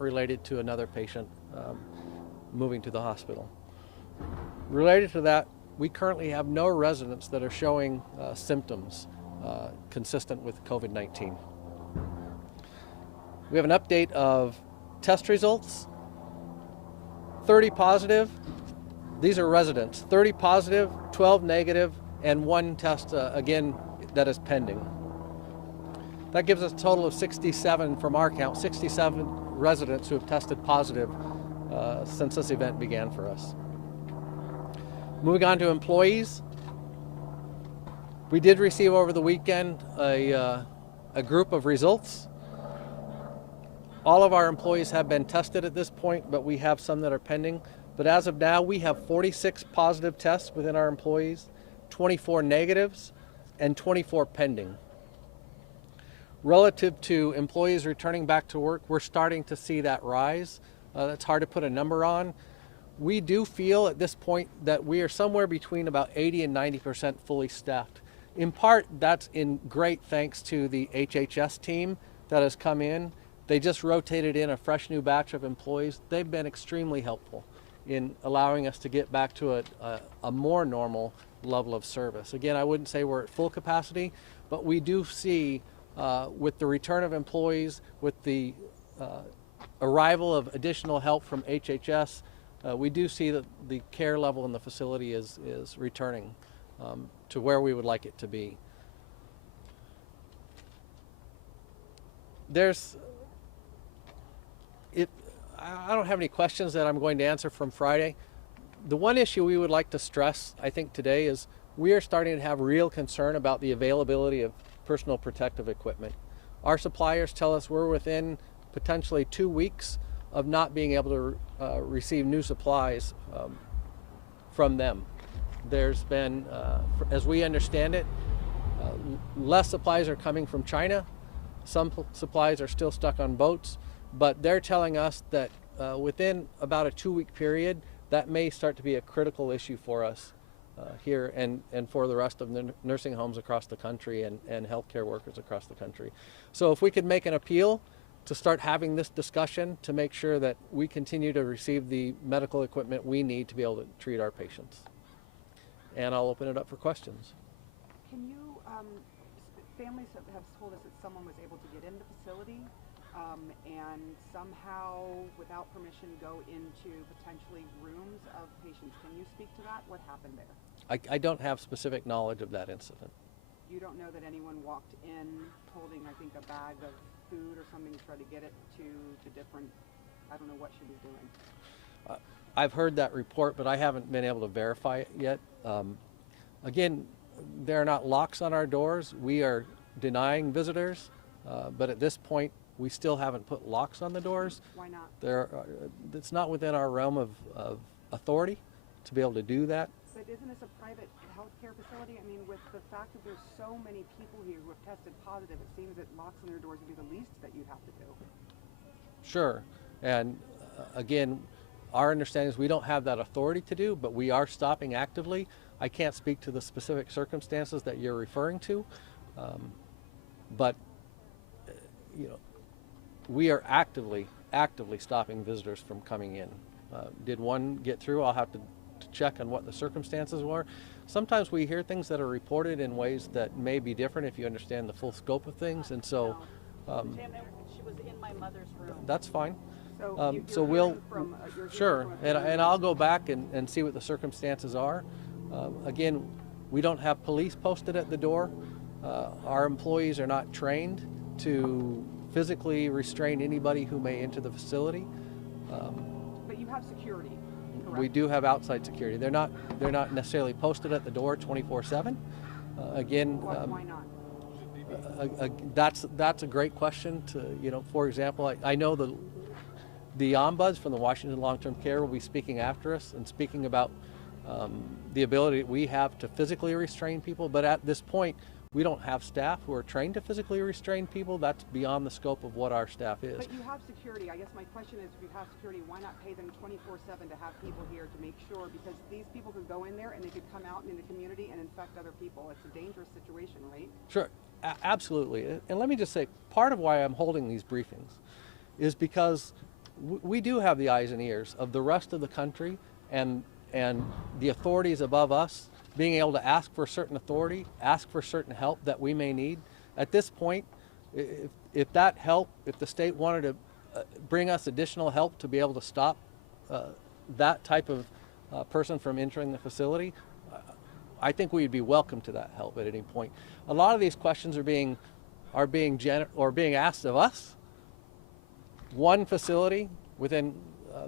related to another patient moving to the hospital. Related to that, we currently have no residents that are showing symptoms consistent with COVID-19. We have an update of test results. 30 positive, these are residents. 30 positive, 12 negative, and one test, again, that is pending. That gives us a total of 67 from our count, 67 residents who have tested positive since this event began for us. Moving on to employees, we did receive over the weekend a group of results. All of our employees have been tested at this point, but we have some that are pending. But as of now, we have 46 positive tests within our employees, 24 negatives, and 24 pending. Relative to employees returning back to work, we're starting to see that rise. That's hard to put a number on. We do feel at this point that we are somewhere between about 80 and 90% fully staffed. In part, that's in great thanks to the HHS team that has come in. They just rotated in a fresh new batch of employees. They've been extremely helpful in allowing us to get back to a more normal level of service. Again, I wouldn't say we're at full capacity, but we do see with the return of employees, with the arrival of additional help from HHS, we do see that the care level in the facility is returning to where we would like it to be. I don't have any questions that I'm going to answer from Friday. The one issue we would like to stress, I think, today is we are starting to have real concern about the availability of personal protective equipment. Our suppliers tell us we're within potentially 2 weeks of not being able to receive new supplies from them. There's been, as we understand it, less supplies are coming from China. Some supplies are still stuck on boats, but they're telling us that within about a 2-week period, that may start to be a critical issue for us here and for the rest of the nursing homes across the country and healthcare workers across the country. So if we could make an appeal to start having this discussion to make sure that we continue to receive the medical equipment we need to be able to treat our patients. And I'll open it up for questions. Can you, families have told us that someone was able to get in the facility and somehow, without permission, go into potentially rooms of patients. Can you speak to that? What happened there? I don't have specific knowledge of that incident. You don't know that anyone walked in holding, I think, a bag of food or something to try to get it to the different, I don't know what she was doing. I've heard that report, but I haven't been able to verify it yet. Again, there are not locks on our doors. We are denying visitors, but at this point, we still haven't put locks on the doors. Why not? It's not within our realm of authority to be able to do that. But isn't this a private healthcare facility? I mean, with the fact that there's so many people here who have tested positive, it seems that locks on their doors would be the least that you'd have to do. Sure. And again, our understanding is we don't have that authority to do, but we are stopping actively. I can't speak to the specific circumstances that you're referring to, but you know, we are actively stopping visitors from coming in. Did one get through? I'll have to check on what the circumstances were. Sometimes we hear things that are reported in ways that may be different if you understand the full scope of things, and so she was in my mother's room. that's fine. So we'll sure, and I'll go back and see what the circumstances are. Again, we don't have police posted at the door. Our employees are not trained to physically restrain anybody who may enter the facility. But you have security, correct? We do have outside security. They're not necessarily posted at the door 24/7. Again, why not? that's a great question. For example, I know the Ombuds from the Washington Long-Term Care will be speaking after us and speaking about the ability we have to physically restrain people, but at this point, we don't have staff who are trained to physically restrain people. That's beyond the scope of what our staff is. But you have security. I guess my question is, if you have security, why not pay them 24/7 to have people here to make sure? Because these people could go in there and they could come out in the community and infect other people. It's a dangerous situation, right? Sure, absolutely. And let me just say, part of why I'm holding these briefings is because we do have the eyes and ears of the rest of the country and the authorities above us being able to ask for certain authority, ask for certain help that we may need. At this point, if that help, if the state wanted to bring us additional help to be able to stop that type of person from entering the facility, I think we'd be welcome to that help at any point. A lot of these questions are being asked of us. One facility within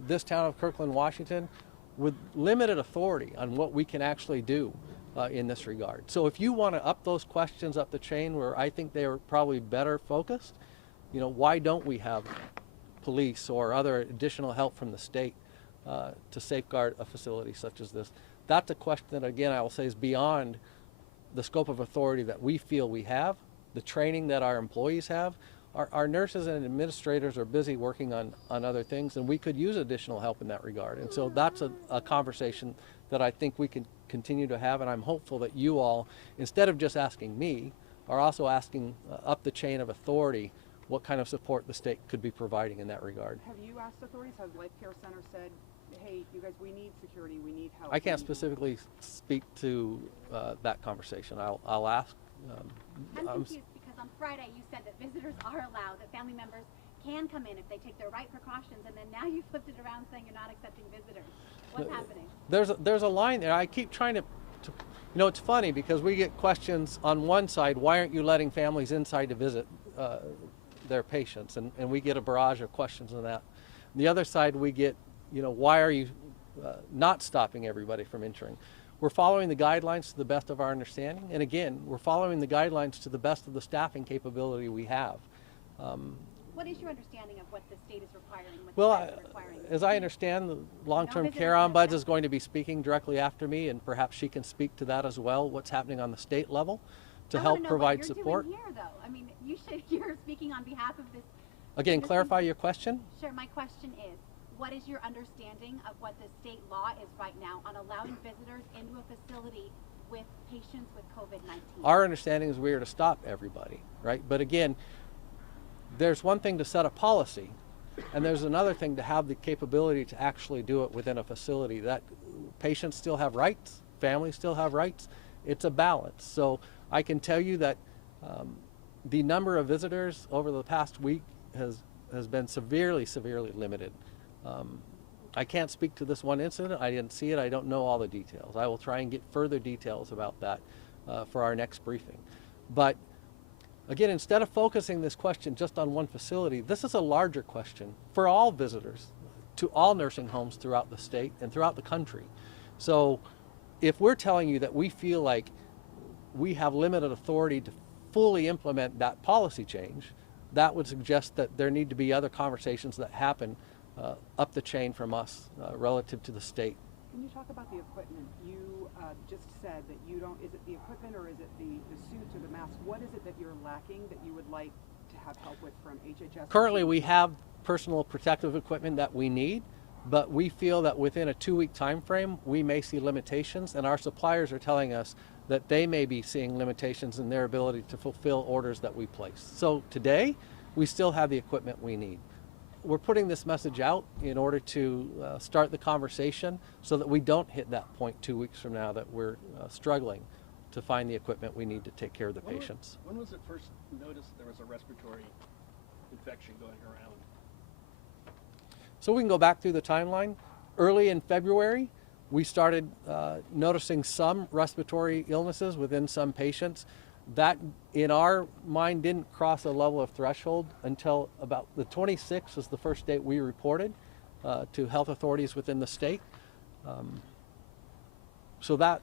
this town of Kirkland, Washington, with limited authority on what we can actually do in this regard. So if you want to up those questions up the chain where I think they are probably better focused, why don't we have police or other additional help from the state to safeguard a facility such as this? That's a question that, again, I will say is beyond the scope of authority that we feel we have, the training that our employees have. Our nurses and administrators are busy working on other things, and we could use additional help in that regard. And so that's a conversation that I think we can continue to have, and I'm hopeful that you all, instead of just asking me, are also asking up the chain of authority what kind of support the state could be providing in that regard. Have you asked authorities? Has Life Care Center said, hey, you guys, we need security, we need help? I can't specifically speak to that conversation. I'll ask. I'm confused because on Friday you said that visitors are allowed, that family members can come in if they take their right precautions, and then now you flipped it around saying you're not accepting visitors. What's happening? There's a line there. I keep trying to it's funny because we get questions on one side, why aren't you letting families inside to visit their patients? And we get a barrage of questions on that. On the other side, we get, why are you not stopping everybody from entering? We're following the guidelines to the best of our understanding. And again, we're following the guidelines to the best of the staffing capability we have. What is your understanding of what the state is requiring? As I understand, the long-term care ombuds is going to be speaking directly after me, and perhaps she can speak to that as well, what's happening on the state level to help provide support. Doing here, though. I mean, you're speaking on behalf of this. Again, clarify your question. Sure. My question is, what is your understanding of what the state law is right now on allowing visitors into a facility with patients with COVID-19? Our understanding is we are to stop everybody, right? But again, there's one thing to set a policy, and there's another thing to have the capability to actually do it within a facility. That patients still have rights, families still have rights. It's a balance. So I can tell you that the number of visitors over the past week has been severely limited. I can't speak to this one incident. I didn't see it. I don't know all the details. I will try and get further details about that for our next briefing. But again, instead of focusing this question just on one facility, this is a larger question for all visitors to all nursing homes throughout the state and throughout the country. So if we're telling you that we feel like we have limited authority to fully implement that policy change, that would suggest that there need to be other conversations that happen up the chain from us relative to the state. Can you talk about the equipment? You just said that you don't, is it the equipment or is it the suits or the masks? What is it that you're lacking that you would like to have help with from HHS? Currently we have personal protective equipment that we need, but we feel that within a 2-week time frame we may see limitations, and our suppliers are telling us that they may be seeing limitations in their ability to fulfill orders that we place. So today we still have the equipment we need. We're putting this message out in order to start the conversation so that we don't hit that point 2 weeks from now that we're struggling to find the equipment we need to take care of the patients. When was it first noticed there was a respiratory infection going around? So we can go back through the timeline. Early in February, we started noticing some respiratory illnesses within some patients. That, in our mind, didn't cross a level of threshold until about the 26th was the first date we reported to health authorities within the state. So that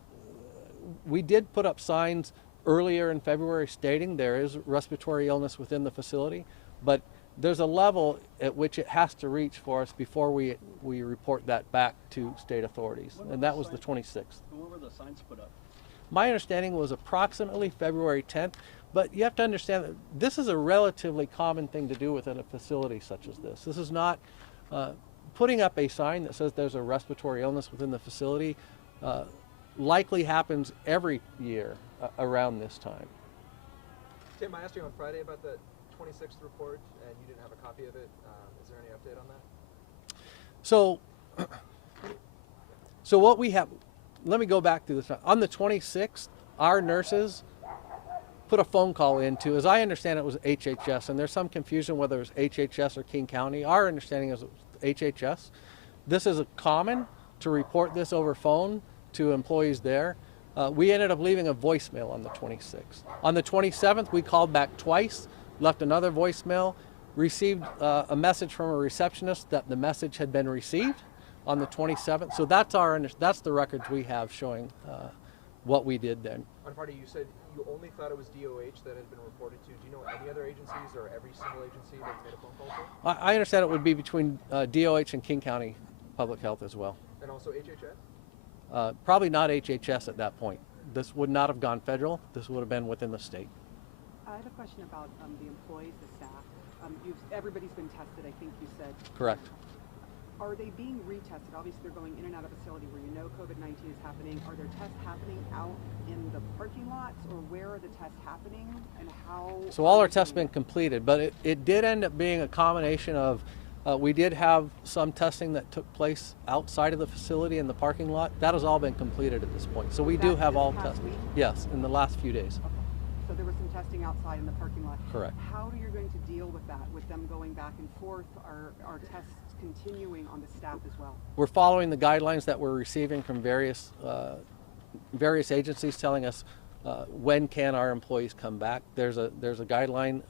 we did put up signs earlier in February stating there is respiratory illness within the facility, but there's a level at which it has to reach for us before we report that back to state authorities, and that was the 26th. When were the signs put up? My understanding was approximately February 10th, but you have to understand that this is a relatively common thing to do within a facility such as this. This is not putting up a sign that says there's a respiratory illness within the facility likely happens every year around this time. Tim, I asked you on Friday about the 26th report, and you didn't have a copy of it. Is there any update on that? So, so what we have, let me go back to this. On the 26th, our nurses put a phone call into, as I understand it was HHS, and there's some confusion whether it was HHS or King County. Our understanding is it was HHS. This is common to report this over phone to employees there. We ended up leaving a voicemail on the 26th. On the 27th, we called back twice, left another voicemail, received a message from a receptionist that the message had been received on the 27th. So that's the records we have showing what we did then. On Friday, you said you only thought it was DOH that had been reported to. Do you know any other agencies or every single agency that made a phone call to? I understand it would be between DOH and King County Public Health as well. And also HHS? Probably not HHS at that point. This would not have gone federal. This would have been within the state. I have a question about the employees, the staff. Everybody's been tested, I think you said. Correct. Are they being retested? Obviously, they're going in and out of a facility where you know COVID-19 is happening. Are there tests happening out in the parking lots, or where are the tests happening, and how? So all our tests have been completed, but it did end up being a combination of, we did have some testing that took place outside of the facility in the parking lot. That has all been completed at this point. So we do have all tested. Week? Yes, in the last few days. Okay. So there was some testing outside in the parking lot. Correct. How are you going to deal with that, with them going back and forth? Are tests continuing on the staff as well? We're following the guidelines that we're receiving from various agencies telling us when can our employees come back. There's a guideline.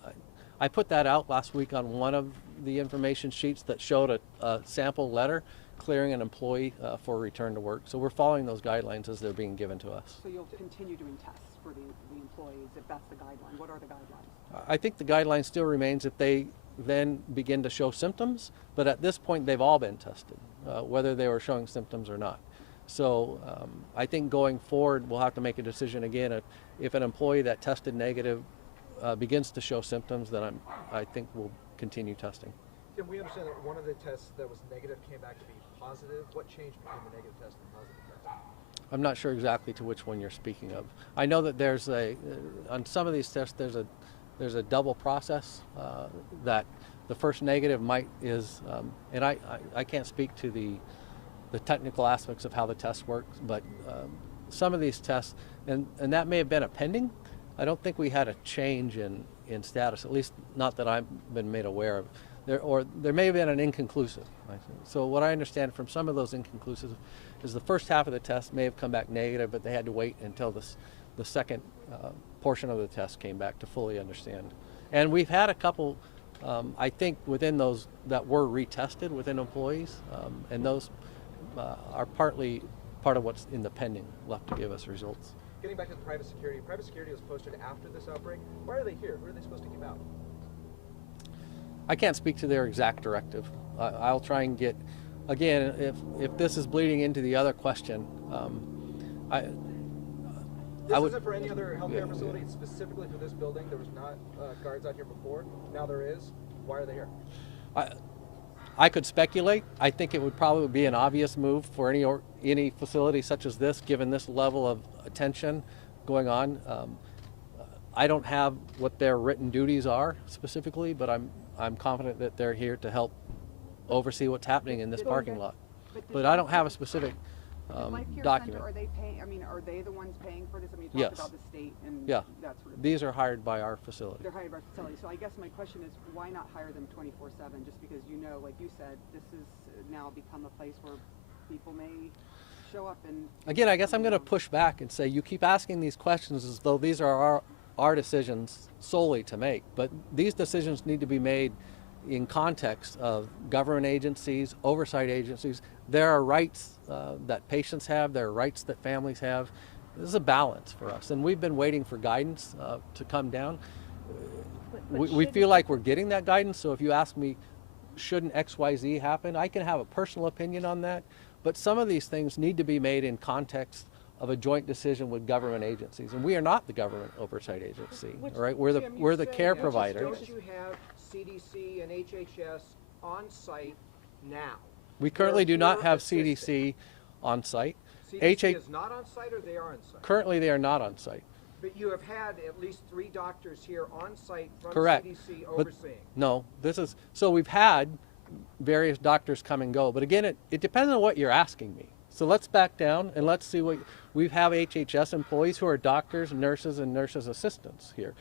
I put that out last week on one of the information sheets that showed a sample letter clearing an employee for return to work. So we're following those guidelines as they're being given to us. So you'll continue doing tests for the employees if that's the guideline. What are the guidelines? I think the guideline still remains if they then begin to show symptoms, but at this point they've all been tested, whether they were showing symptoms or not. So I think going forward we'll have to make a decision again. If an employee that tested negative begins to show symptoms, then I think we'll continue testing. Tim, we understand that one of the tests that was negative came back to be positive. What changed between the negative test and the positive test? I'm not sure exactly to which one you're speaking of. I know that there's on some of these tests there's a double process that the first negative and I can't speak to the technical aspects of how the test works, but some of these tests, and that may have been a pending. I don't think we had a change in status, at least not that I've been made aware of. There may have been an inconclusive. So what I understand from some of those inconclusives is the first half of the test may have come back negative, but they had to wait until the second portion of the test came back to fully understand. And we've had a couple, I think, within those that were retested within employees, and those are partly part of what's in the pending left to give us results. Getting back to the private security was posted after this outbreak. Why are they here? Where are they supposed to keep out? I can't speak to their exact directive. I'll try and get, again, if this is bleeding into the other question, This isn't for any other healthcare facility, it's specifically for this building. There was not guards out here before. Now there is. Why are they here? I could speculate. I think it would probably be an obvious move for any facility such as this, given this level of attention going on. I don't have what their written duties are specifically, but I'm confident that they're here to help oversee what's happening in this parking lot. But I don't have a specific Life Care document. Center, are they paying? I mean, are they the ones paying for this? I mean, you talked Yes. about the state and Yeah. that sort of. These are hired by our facility. They're hired by facility. So I guess my question is, why not hire them 24/7? Just because like you said, this has now become a place where people may show up and. Again, I guess I'm going to push back and say you keep asking these questions as though these are our decisions solely to make. But these decisions need to be made in context of government agencies, oversight agencies. There are rights that patients have, there are rights that families have. This is a balance for us, and we've been waiting for guidance to come down. We feel like we're getting that guidance, so if you ask me, shouldn't XYZ happen, I can have a personal opinion on that, but some of these things need to be made in context of a joint decision with government agencies, and we are not the government oversight agency, all right? We're the care provider. Don't you have CDC and HHS on site now? We currently do not have assisting. CDC on site. CDC is not on site, or they are on site? Currently, they are not on site. But you have had at least 3 doctors here on site from Correct. CDC But overseeing. no, so we've had various doctors come and go. But again, it depends on what you're asking me. So let's back down and let's see what we have HHS employees who are doctors, nurses, and nurses assistants here.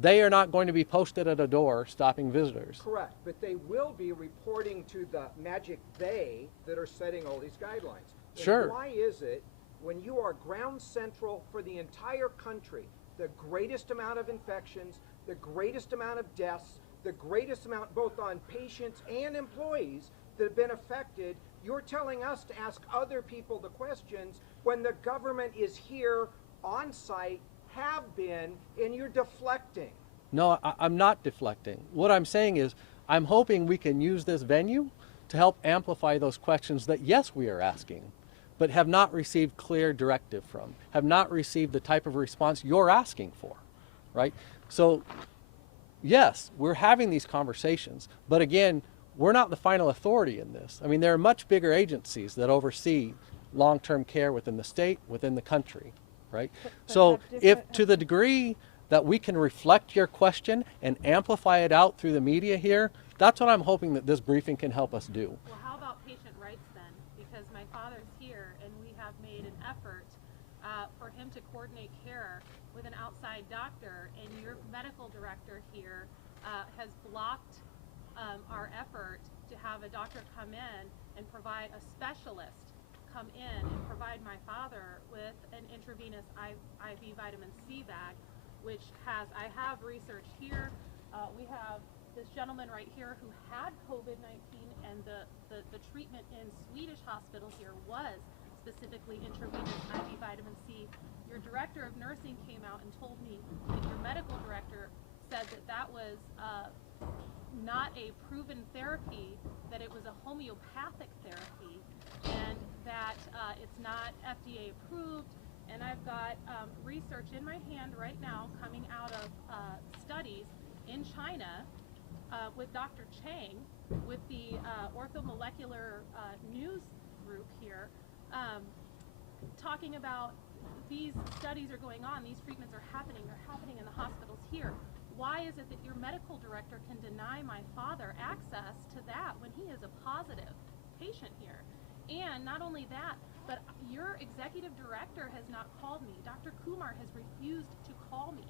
They are not going to be posted at a door stopping visitors. Correct, but they will be reporting to the magic they that are setting all these guidelines. And Sure. why is it when you are ground central for the entire country, the greatest amount of infections, the greatest amount of deaths, the greatest amount both on patients and employees that have been affected, you're telling us to ask other people the questions when the government is here on site, have been, and you're deflecting? No, I'm not deflecting. What I'm saying is I'm hoping we can use this venue to help amplify those questions that, yes, we are asking, but have not received clear directive from, have not received the type of response you're asking for, right? So, yes, we're having these conversations, but again, we're not the final authority in this. I mean, there are much bigger agencies that oversee long-term care within the state, within the country, right? So if to the degree that we can reflect your question and amplify it out through the media here, that's what I'm hoping that this briefing can help us do. Well, how about patient rights then? Because my father's here and we have made an effort for him to coordinate care with an outside doctor, and your medical director here has blocked our effort to have a doctor come in and provide a specialist come in and provide my father with an intravenous IV vitamin C bag, which has, I have research here. We have this gentleman right here who had COVID-19, and the treatment in Swedish hospital here was specifically intravenous IV vitamin C. Your director of nursing came out and told me that your medical director said that that was not a proven therapy, that it was a homeopathic therapy, and that it's not FDA approved. And I've got research in my hand right now coming out of studies in China with Dr. Chang, with the orthomolecular news group here, talking about these studies are going on, these treatments are happening, they're happening in the hospitals here. Why is it that your medical director can deny my father access to that when he is a positive patient here? And not only that, but your executive director has not called me. Dr. Kumar has refused to call me.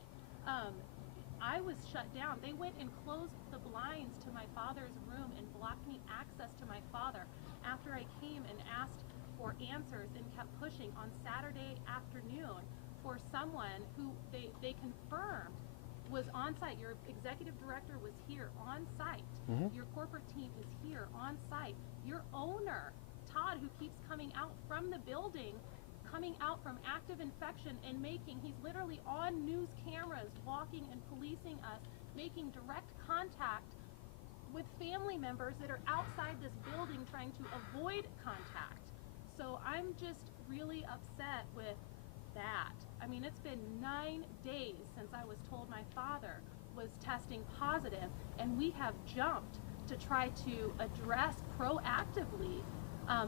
I was shut down. They went and closed the blinds to my father's room and blocked me access to my father after I came and asked for answers and kept pushing on Saturday afternoon for someone who they confirmed was on site. Your executive director was here on site. Mm-hmm. Your corporate team is here on site. Your owner, Todd, who keeps coming out from the building, coming out from active infection and he's literally on news cameras, walking and policing us, making direct contact with family members that are outside this building trying to avoid contact. So I'm just really upset with that. I mean, it's been 9 days since I was told my father was testing positive, and we have jumped to try to address proactively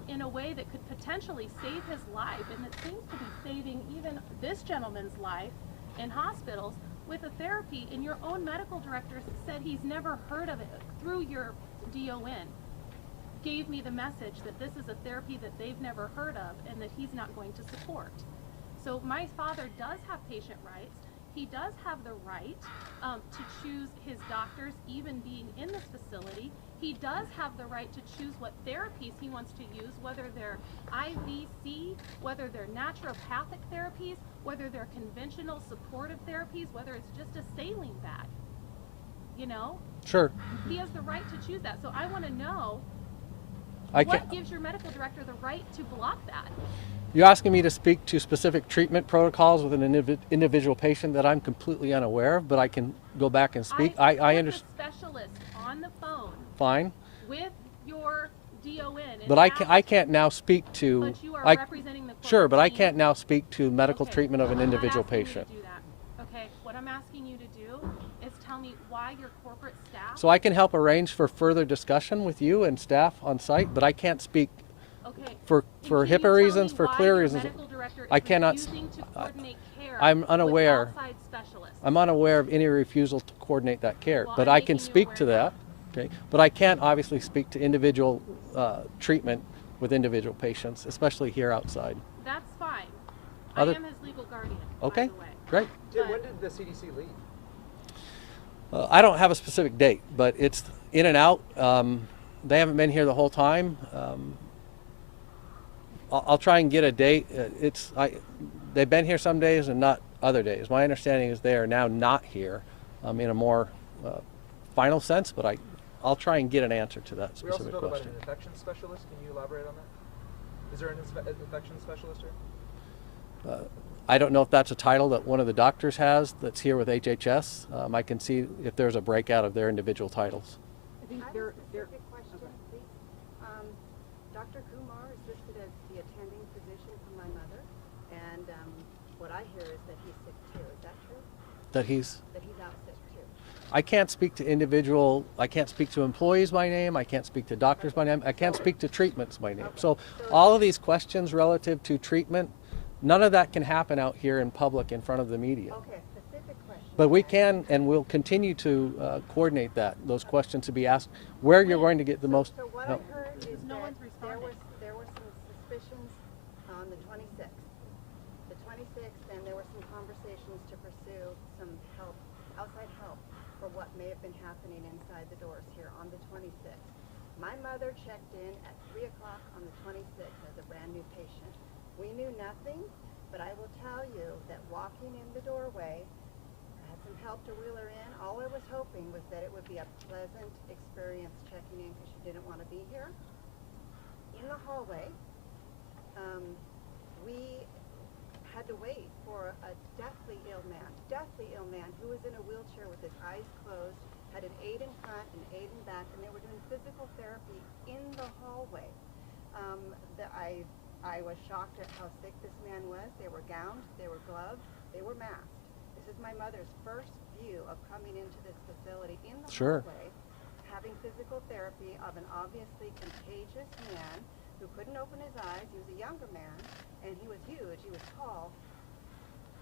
in a way that could potentially save his life, and it seems to be saving even this gentleman's life in hospitals with a therapy. And your own medical director said he's never heard of it through your DON. Gave me the message that this is a therapy that they've never heard of and that he's not going to support. So my father does have patient rights. He does have the right to choose his doctors, even being in this facility. He does have the right to choose what therapies he wants to use, whether they're IVC, whether they're naturopathic therapies, whether they're conventional supportive therapies, whether it's just a saline bag. You know? Sure. He has the right to choose that. So I want to know what gives your medical director the right to block that? You're asking me to speak to specific treatment protocols with an individual patient that I'm completely unaware of, but I can go back and speak. I understand. A specialist on the phone. Fine. With your DON. But I can't now speak to. But you are representing the corporate Sure, but I team. can't now speak to medical treatment of an individual I'm not asking patient. you to do that. Okay, what I'm asking you to do is tell me why your corporate staff. So I can help arrange for further discussion with you and staff on site, but I can't speak for HIPAA reasons, for clear reasons. I cannot. I'm unaware. I'm unaware of any refusal to coordinate that care, but I can speak to that. Okay, but I can't obviously speak to individual treatment with individual patients, especially here outside. That's fine. Other- I am his legal guardian, Okay, by the way. great. Tim, when did the CDC leave? I don't have a specific date, but it's in and out. They haven't been here the whole time. I'll try and get a date. They've been here some days and not other days. My understanding is they are now not here in a more final sense, but I'll try and get an answer to that We also specific talked about question. an infection specialist. Can you elaborate on that? Is there an infection specialist here? I don't know if that's a title that one of the doctors has that's here with HHS. I can see if there's a breakout of their individual titles. I think I have they're, a they're, specific question, please. Dr. Kumar is listed as the attending physician for my mother, and what I hear is that he's sick too. Is that true? That he's That he's out sick too? I can't speak to I can't speak to employees by name, I can't speak to doctors by name, I can't speak to treatments by name. So all of these questions relative to treatment, none of that can happen out here in public in front of the media. Okay, specific question. But we can and will continue to coordinate those questions to be asked where you're going to get the most So what help. I heard is No that one's there responding. were some suspicions on the 26th. The 26th, and there were some conversations to pursue some help, outside help, for what may have been happening inside the doors here on the 26th. My mother checked in at 3 o'clock on the 26th as a brand new patient. We knew nothing, but I will tell you that walking in the doorway, I had some help to wheel her in. All I was hoping was that it would be a pleasant experience checking in because she didn't want to be here. In the hallway, we had to wait for a deathly ill man who was in a wheelchair with his eyes closed, had an aide in front, an aide in back, and they were doing physical therapy in the hallway. I was shocked at how sick this man was. They were gowned, they were gloved, they were masked. This is my mother's first view of coming into this facility in the Sure. hallway, having physical therapy of an obviously contagious man who couldn't open his eyes. He was a younger man, and he was huge, he was tall.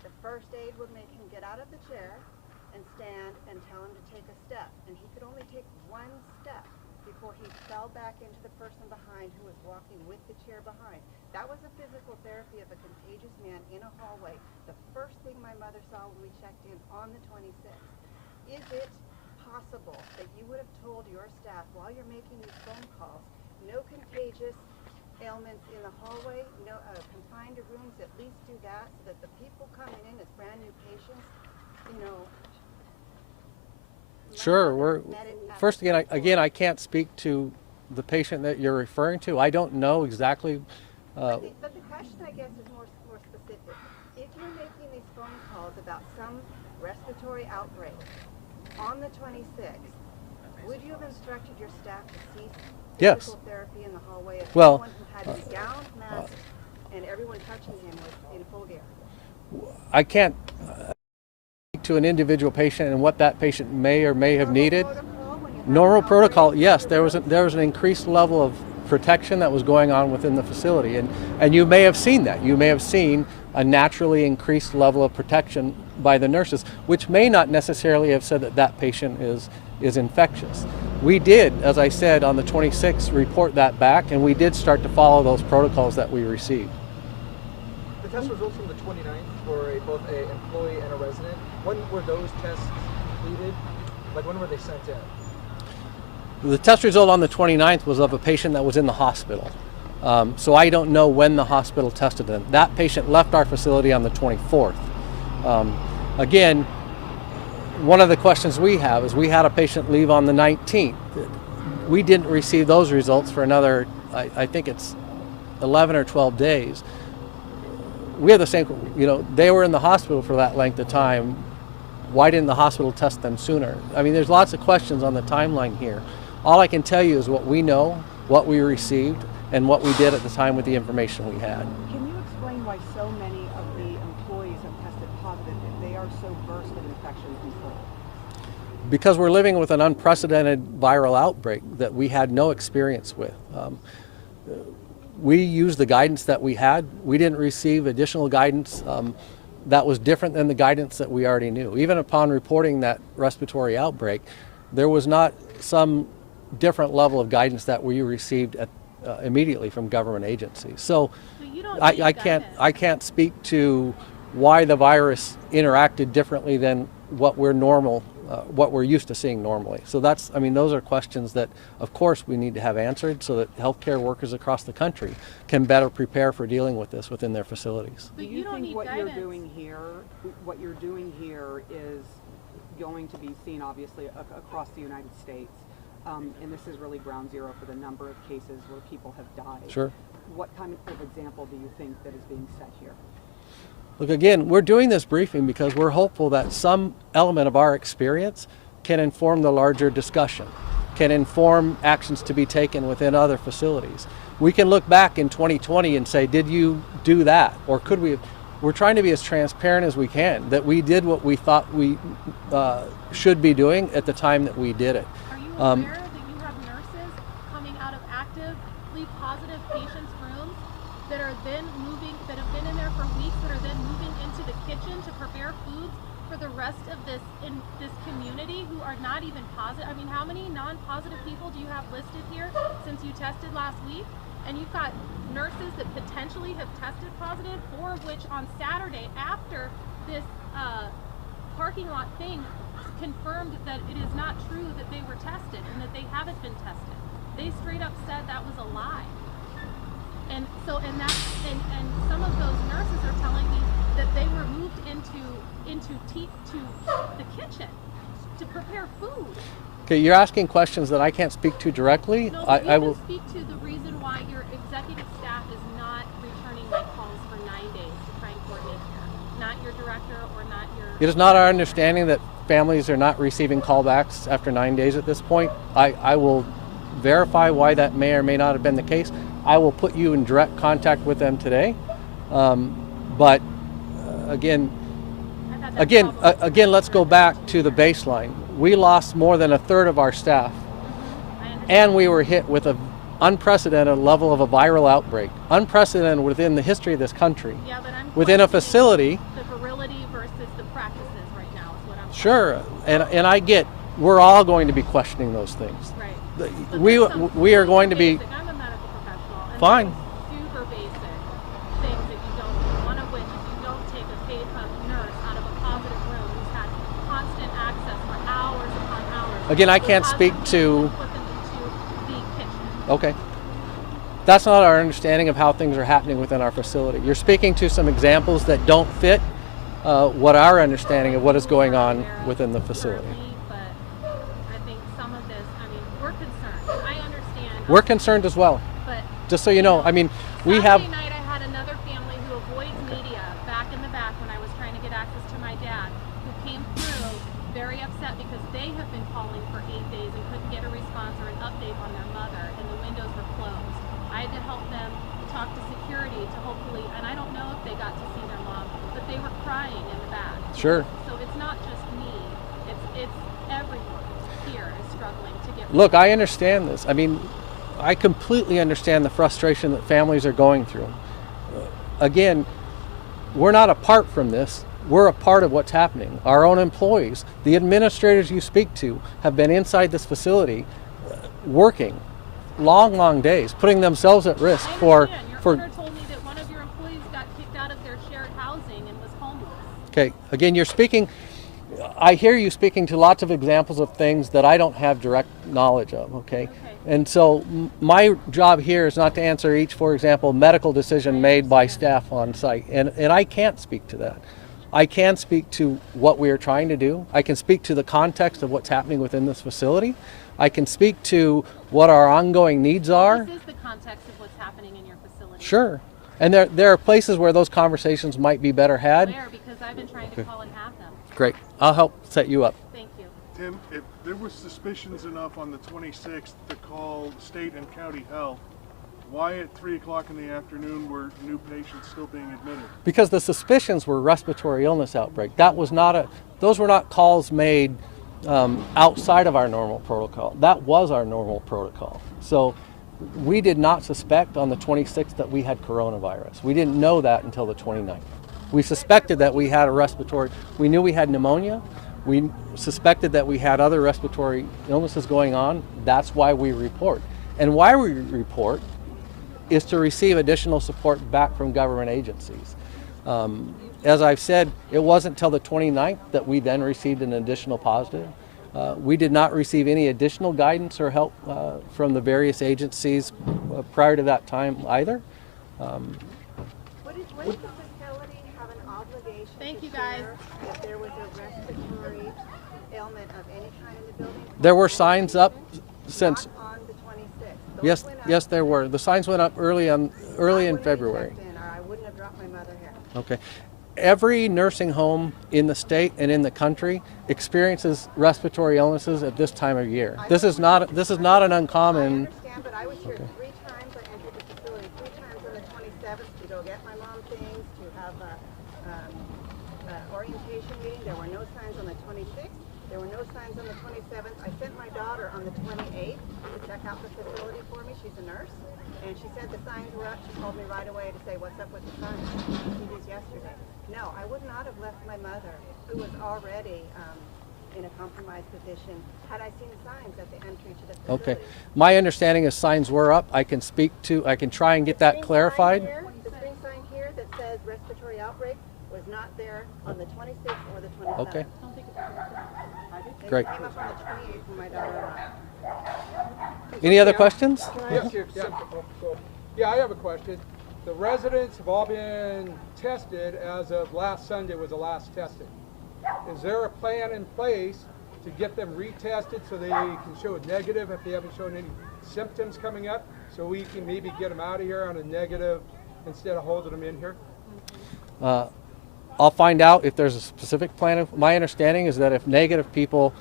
The first aide would make him get out of the chair and stand and tell him to take a step, and he could only take one step before he fell back into the person behind who was walking with the chair behind. That was a physical therapy of a contagious man in a hallway. The first thing my mother saw when we checked in on the 26th. Is it possible that you would have told your staff while you're making these phone calls, no contagious ailments in the hallway, no confined to rooms, at least do that so that the people coming in as brand new patients, you know. Sure, first again, I can't speak to the patient that you're referring to. I don't know exactly. But the question, I guess, is more specific. If you're making these phone calls about some respiratory outbreak on the 26th, would you have instructed your staff to cease Yes. physical therapy in the hallway if Well, someone who had his gowned mask and everyone touching him was in full gear? I can't speak to an individual patient and what that patient may or may have needed. Normal protocol, yes, there was an increased level of protection that was going on within the facility, and you may have seen that. You may have seen a naturally increased level of protection by the nurses, which may not necessarily have said that that patient is infectious. We did, as I said, on the 26th, report that back, and we did start to follow those protocols that we received. The test results from the 29th for both an employee and a resident. When were those tests completed? Like, when were they sent in? The test result on the 29th was of a patient that was in the hospital. So I don't know when the hospital tested them. That patient left our facility on the 24th. Again, one of the questions we have is we had a patient leave on the 19th. We didn't receive those results for another, I think it's 11 or 12 days. We have the same, they were in the hospital for that length of time. Why didn't the hospital test them sooner? I mean, there's lots of questions on the timeline here. All I can tell you is what we know, what we received, and what we did at the time with the information we had. can you explain why so many of the employees have tested positive if they are so versed in infection control? Because we're living with an unprecedented viral outbreak that we had no experience with. We used the guidance that we had. We didn't receive additional guidance that was different than the guidance that we already knew. Even upon reporting that respiratory outbreak, there was not some different level of guidance that we received immediately from government agencies. So But you don't need I guidance. can't speak to why the virus interacted differently than what we're used to seeing normally. So those are questions that, of course, we need to have answered so that healthcare workers across the country can better prepare for dealing with this within their facilities. But Do you you don't think need what guidance. you're doing here is going to be seen obviously across the United States? And this is really ground zero for the number of cases where people have died. Sure. What kind of example do you think that is being set here? Look, again, we're doing this briefing because we're hopeful that some element of our experience can inform the larger discussion, can inform actions to be taken within other facilities. We can look back in 2020 and say, did you do that? Or could we have? We're trying to be as transparent as we can, that we did what we thought we should be doing at the time that we did it. Are you aware that you have nurses coming out of actively positive patients' rooms that are then that have been in there for weeks, that are then moving into the kitchen to prepare foods for the rest of this community who are not even positive? I mean, how many non-positive people do you have listed here since you tested last week? And you've got nurses that potentially have tested positive, 4 of which on Saturday after this parking lot thing confirmed that it is not true that they were tested and that they haven't been tested. They straight up said that was a lie. And so, and some of those nurses are telling me that they were moved into the kitchen to prepare food. Okay, you're asking questions that I can't speak to directly. No, I but you will. can speak to the reason why your executive staff is not returning my calls for 9 days to try and coordinate care. Not your director or not your... It is not our understanding that families are not receiving callbacks after 9 days at this point. I will verify why that may or may not have been the case. I will put you in direct contact with them today. But again, let's go back to the baseline. We lost more than a third of our staff, and we were hit with an unprecedented level of a viral outbreak, unprecedented within the history of this country. Yeah, but I'm within a questioning facility. the virility versus the practices right now is what I'm Sure, and I get we're all going to be questioning those things. Right. The- But We there's some we are super going to be basic- I'm a medical professional. And Fine. there's super basic things that you don't do. One of which is you don't take a nurse out of a positive room who's had constant access for hours upon hours. Again, I with can't positive speak people to- and put them into the kitchen. okay. That's not our understanding of how things are happening within our facility. You're speaking to some examples that don't fit what our understanding of what is going on within the facility. Currently, but I think some of this, I mean, we're concerned. I understand. We're concerned as well. But Just so you know, I mean, we have. Saturday night I had another family who avoids media back in the back when I was trying to get access to my dad, who came through very upset because they have been calling for 8 days and couldn't get a response or an update on their mother, and the windows were closed. I had to help them talk to security to hopefully, and I don't know if they got to see their mom, but they were crying in the back. Sure. So it's not just me, it's everyone here is struggling to get. Look, I understand this. I mean, I completely understand the frustration that families are going through. Again, we're not apart from this. We're a part of what's happening. Our own employees, the administrators you speak to, have been inside this facility working long days, putting themselves at risk I for. understand. Your owner told me that one of your employees got kicked out of their shared housing and was homeless. Okay, again, you're speaking. I hear you speaking to lots of examples of things that I don't have direct knowledge of. Okay. And so my job here is not to answer each, for example, medical decision made by staff on site. And I can't speak to that. I can speak to what we are trying to do. I can speak to the context of what's happening within this facility. I can speak to what our ongoing needs are. This is the context of what's happening in your facility. Sure. And there are places where those conversations might be better had. Where? Because I've been trying to call and have them. Great. I'll help set you up. Thank you. Tim, if there was suspicions enough on the 26th to call state and county health, why at 3 o'clock in the afternoon were new patients still being admitted? Because the suspicions were respiratory illness outbreak. Those were not calls made outside of our normal protocol. That was our normal protocol. So we did not suspect on the 26th that we had coronavirus. We didn't know that until the 29th. We suspected that we had we knew we had pneumonia. We suspected that we had other respiratory illnesses going on. That's why we report. And why we report is to receive additional support back from government agencies. As I've said, it wasn't until the 29th that we then received an additional positive. We did not receive any additional guidance or help from the various agencies prior to that time either. Would the facility have an obligation Thank to you, guys. share if there was a respiratory ailment of any kind in the building? There were signs up since, Not on the 26th. Those yes, went up yes, there were. The signs went up early in I wouldn't have February. stepped in, or I wouldn't have dropped my mother here. Okay. Every nursing home in the state and in the country experiences respiratory illnesses at this time of year. This is not an I uncommon. understand, but I was here 3 times. I entered the facility 3 times on the 27th to go get my mom things, to have a orientation meeting. There were no signs on the 26th. There were no signs on the 27th. I sent my daughter on the 28th to check out the facility for me. She's a nurse. And she said the signs were up. She called me right away to say, what's up with the signs? She did yesterday. No, I would not have left my mother, who was already in a compromised position, had I seen signs at the entry to the facility. Okay. My understanding is signs were up. I can try and get that clarified. The spring sign here that says respiratory outbreak was not there on the 26th or the 27th. Okay. It Great. came up on the 28th when my daughter arrived. Any other questions? Can I ask you a simple, yeah, I have a question. The residents have all been tested as of last Sunday was the last testing. Is there a plan in place to get them retested so they can show a negative if they haven't shown any symptoms coming up, so we can maybe get them out of here on a negative instead of holding them in here? I'll find out if there's a specific plan. My understanding is that if negative people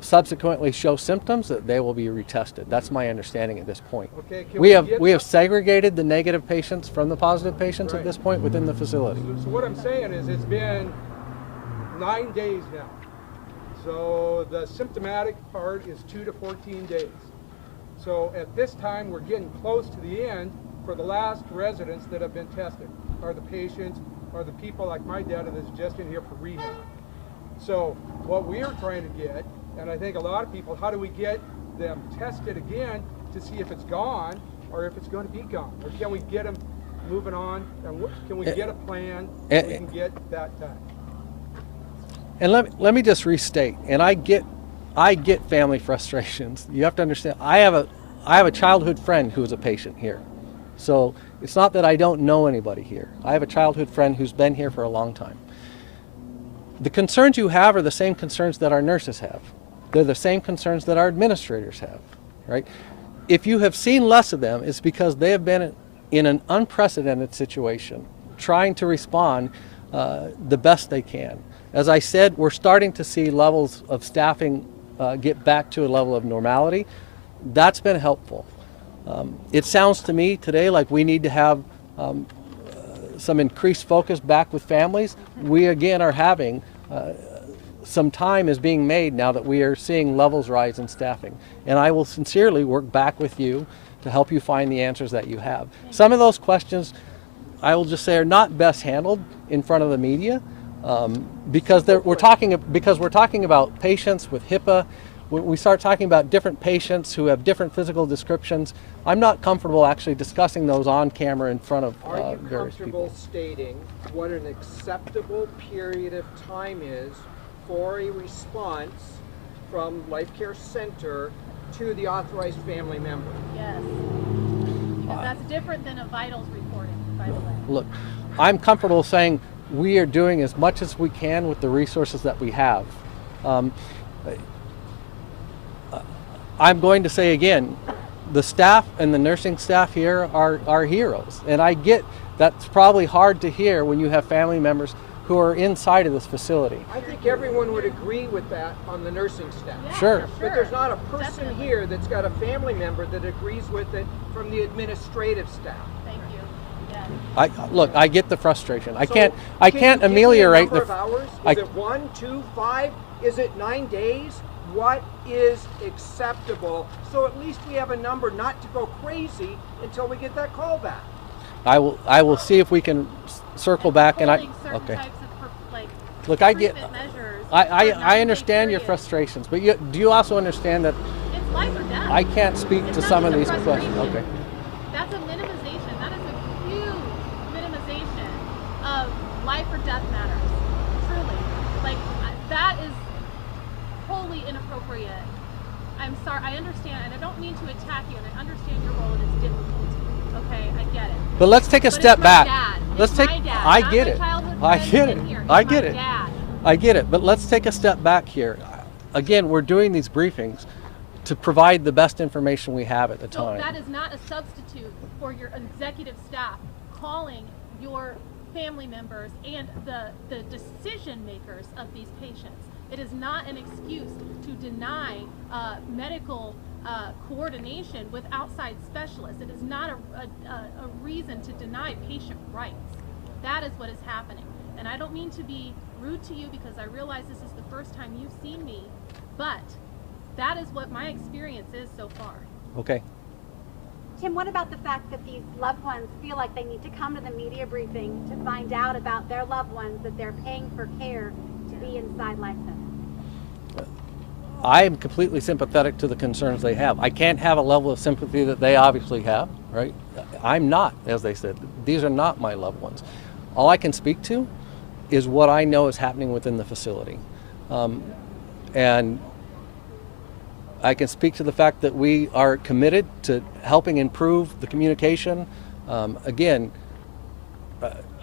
subsequently show symptoms, that they will be retested. That's my understanding at this point. Okay, We have segregated the negative patients from the positive patients at Right. this point within the facility. So what I'm saying is it's been 9 days now. So the symptomatic part is 2 to 14 days. So at this time, we're getting close to the end for the last residents that have been tested, are the patients, are the people like my dad that's just in here for rehab. So what we're trying to get, and I think a lot of people, how do we get them tested again to see if it's gone or if it's going to be gone? Or can we get them moving on? And can we get a plan so we can get that done? And let me just restate, and I get family frustrations. You have to understand, I have a childhood friend who is a patient here. So it's not that I don't know anybody here. I have a childhood friend who's been here for a long time. The concerns you have are the same concerns that our nurses have. They're the same concerns that our administrators have, right? If you have seen less of them, it's because they have been in an unprecedented situation, trying to respond the best they can. As I said, we're starting to see levels of staffing get back to a level of normality. That's been helpful. It sounds to me today like we need to have some increased focus back with families. We again are having some time is being made now that we are seeing levels rise in staffing. And I will sincerely work back with you to help you find the answers that you have. Some of those questions, I will just say, are not best handled in front of the media because we're talking about patients with HIPAA. When we start talking about different patients who have different physical descriptions, I'm not comfortable actually discussing those on camera in front of various people. Are you comfortable stating what an acceptable period of time is for a response from Life Care Center to the authorized family member? Yes. Because that's different than a vitals reporting, by the way. Look, I'm comfortable saying we are doing as much as we can with the resources that we have. I'm going to say again, the staff and the nursing staff here are heroes. And I get that's probably hard to hear when you have family members who are inside of this facility. I think everyone would agree with that on the nursing staff. Yeah, Sure. But there's not a person Definitely. here that's got a family member that agrees with it from the administrative staff. Thank you. Yes. Look, I get the frustration. I So, can't can you give me ameliorate a number of hours? Is it 1, 2, 5? Is it 9 days? What is acceptable? So at least we have a number not to go crazy until we get that call back. I will see if we can circle back and Holding certain okay. types of Look, I get treatment measures I understand your frustrations, but do you also understand that It's life or death. I can't speak It's to not some of just a these questions? frustration. Okay. That's a minimization. That is a huge minimization of life or death matters. Truly. Like, that is wholly inappropriate. I'm sorry. I understand, and I don't mean to attack you, and I understand your role, and it's difficult. Okay, I get it. But let's take a But step it's back. my dad. Let's It's take. my dad, I not get my it. childhood I friend get that's it. here. I It's get my it. dad. I get it. But let's take a step back here. Again, we're doing these briefings to provide the best information we have at the So time. that is not a substitute for your executive staff calling your family members and the decision makers of these patients. It is not an excuse to deny medical coordination with outside specialists. It is not a reason to deny patient rights. That is what is happening. And I don't mean to be rude to you because I realize this is the first time you've seen me, but that is what my experience is so far. Okay. Tim, what about the fact that these loved ones feel like they need to come to the media briefing to find out about their loved ones that they're paying for care to be inside Life Center? I am completely sympathetic to the concerns they have. I can't have a level of sympathy that they obviously have, right? I'm not, as they said. These are not my loved ones. All I can speak to is what I know is happening within the facility. And I can speak to the fact that we are committed to helping improve the communication. Again,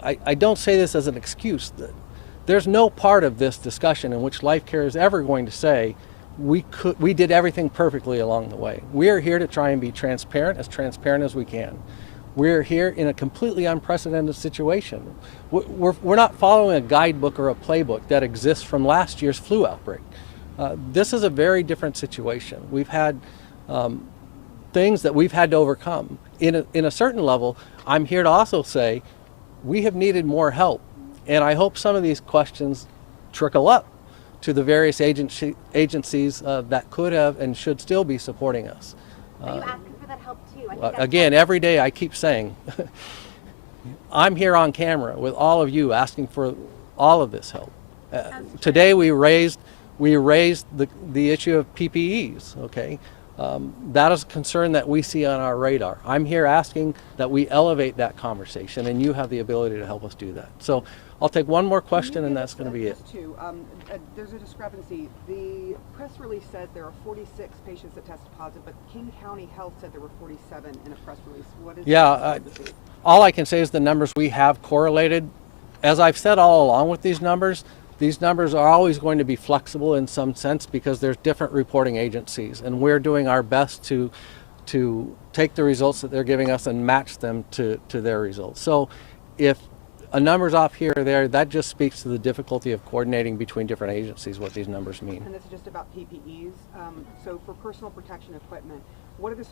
I don't say this as an excuse. There's no part of this discussion in which Life Care is ever going to say we did everything perfectly along the way. We are here to try and be transparent as we can. We're here in a completely unprecedented situation. We're not following a guidebook or a playbook that exists from last year's flu outbreak. This is a very different situation. We've had things that we've had to overcome. In a certain level, I'm here to also say we have needed more help. And I hope some of these questions trickle up to the various agencies that could have and should still be supporting us. Are you asking for that help too? I think that's Again, every day I keep saying, I'm here on camera with all of you asking for all of this help. Today we raised the issue of PPEs, okay? That is a concern that we see on our radar. I'm here asking that we elevate that conversation, and you have the ability to help us do that. So I'll take one more question, and that's going to be it. There's a discrepancy. The press release says there are 46 patients that tested positive, but King County Health said there were 47 in a press release. What is Yeah, all I can say is the numbers we have correlated. As I've said all along with these numbers are always going to be flexible in some sense because there's different reporting agencies, and we're doing our best to take the results that they're giving us and match them to their results. So if a number's off here or there, that just speaks to the difficulty of coordinating between different agencies what these numbers mean. And this is just about PPEs. So for personal protection equipment, what are the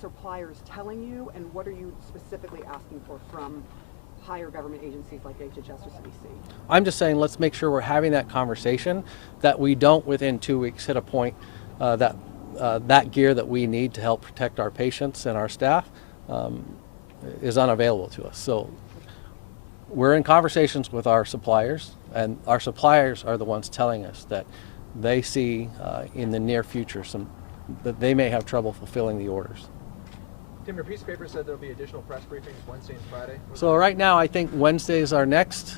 suppliers telling you, and what are you specifically asking for from higher government agencies like HHS or CDC? I'm just saying let's make sure we're having that conversation, that we don't within 2 weeks hit a point that gear that we need to help protect our patients and our staff is unavailable to us. So we're in conversations with our suppliers, and our suppliers are the ones telling us that they see in the near future that they may have trouble fulfilling the orders. Tim, your piece of paper said there'll be additional press briefings Wednesday and Friday. So right now I think Wednesday is our next.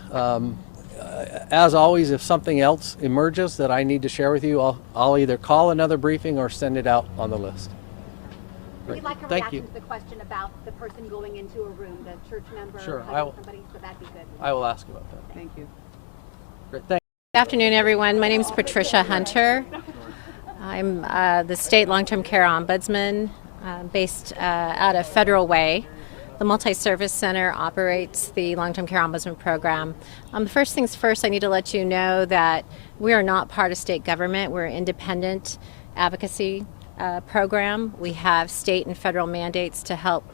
As always, if something else emerges that I need to share with you, I'll either call another briefing or send it out on the list. We'd like a Thank reaction you. to the question about the person going into a room, the church member Sure, hugging somebody, so that'd be good. I will ask about that. Thank you. Great, thank Good afternoon, everyone. My name is Patricia Hunter. I'm the State Long-Term Care Ombudsman based out of Federal Way. The Multi-Service Center operates the Long-Term Care Ombudsman program. First things first, I need to let you know that we are not part of state government. We're an independent advocacy program. We have state and federal mandates to help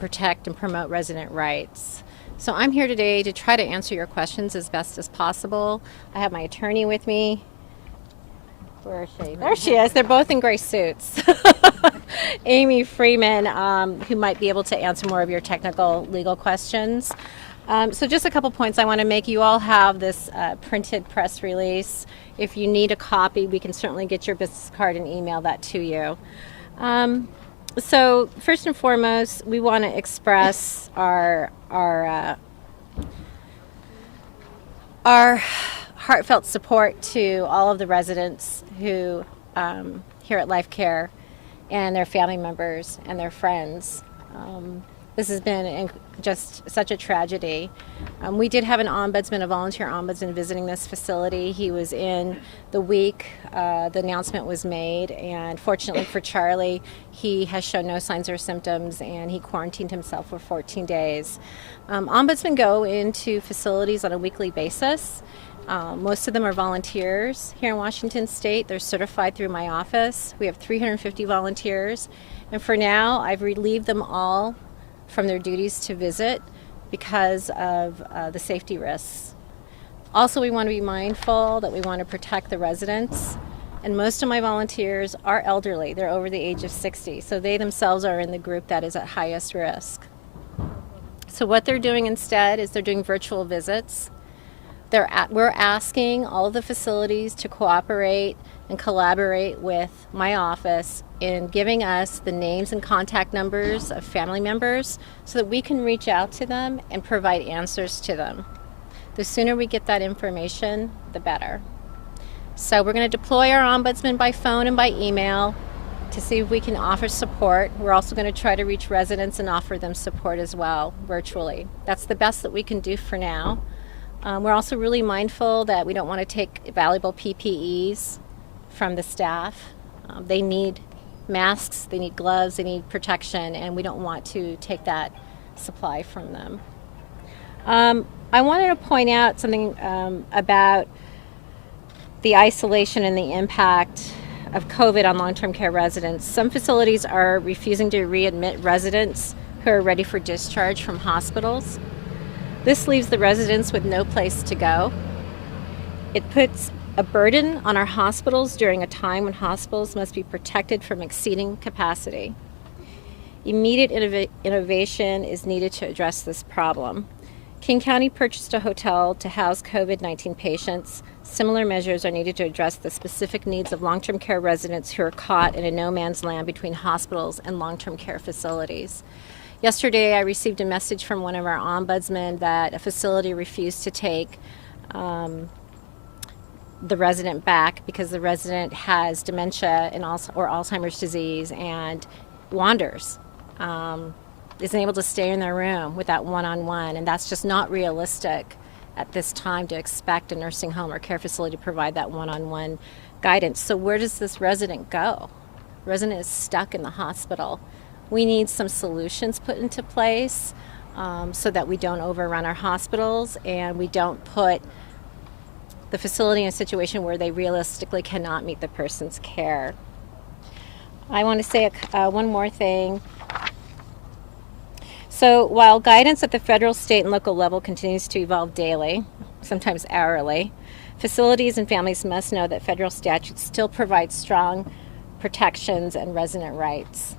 protect and promote resident rights. So I'm here today to try to answer your questions as best as possible. I have my attorney with me. Where is she? There she is. They're both in gray suits. Amy Freeman, who might be able to answer more of your technical legal questions. So just a couple points I want to make. You all have this printed press release. If you need a copy, we can certainly get your business card and email that to you. So first and foremost, we want to express our heartfelt support to all of the residents who here at Life Care and their family members and their friends. This has been just such a tragedy. We did have an ombudsman, a volunteer ombudsman, visiting this facility. He was in the week the announcement was made, and fortunately for Charlie, he has shown no signs or symptoms, and he quarantined himself for 14 days. Ombudsmen go into facilities on a weekly basis. Most of them are volunteers here in Washington State. They're certified through my office. We have 350 volunteers, and for now, I've relieved them all from their duties to visit because of the safety risks. Also, we want to be mindful that we want to protect the residents, and most of my volunteers are elderly. They're over the age of 60, so they themselves are in the group that is at highest risk. So what they're doing instead is they're doing virtual visits. We're asking all of the facilities to cooperate and collaborate with my office in giving us the names and contact numbers of family members so that we can reach out to them and provide answers to them. The sooner we get that information, the better. So we're going to deploy our ombudsman by phone and by email to see if we can offer support. We're also going to try to reach residents and offer them support as well, virtually. That's the best that we can do for now. We're also really mindful that we don't want to take valuable PPEs from the staff. They need masks, they need gloves, they need protection, and we don't want to take that supply from them. I wanted to point out something about the isolation and the impact of COVID on long-term care residents. Some facilities are refusing to readmit residents who are ready for discharge from hospitals. This leaves the residents with no place to go. It puts a burden on our hospitals during a time when hospitals must be protected from exceeding capacity. Immediate innovation is needed to address this problem. King County purchased a hotel to house COVID-19 patients. Similar measures are needed to address the specific needs of long-term care residents who are caught in a no man's land between hospitals and long-term care facilities. Yesterday, I received a message from one of our ombudsmen that a facility refused to take the resident back because the resident has dementia and or Alzheimer's disease and wanders, isn't able to stay in their room without one-on-one, and that's just not realistic at this time to expect a nursing home or care facility to provide that one-on-one guidance. So where does this resident go? The resident is stuck in the hospital. We need some solutions put into place so that we don't overrun our hospitals and we don't put the facility in a situation where they realistically cannot meet the person's care. I want to say one more thing. So while guidance at the federal, state, and local level continues to evolve daily, sometimes hourly, facilities and families must know that federal statutes still provide strong protections and resident rights.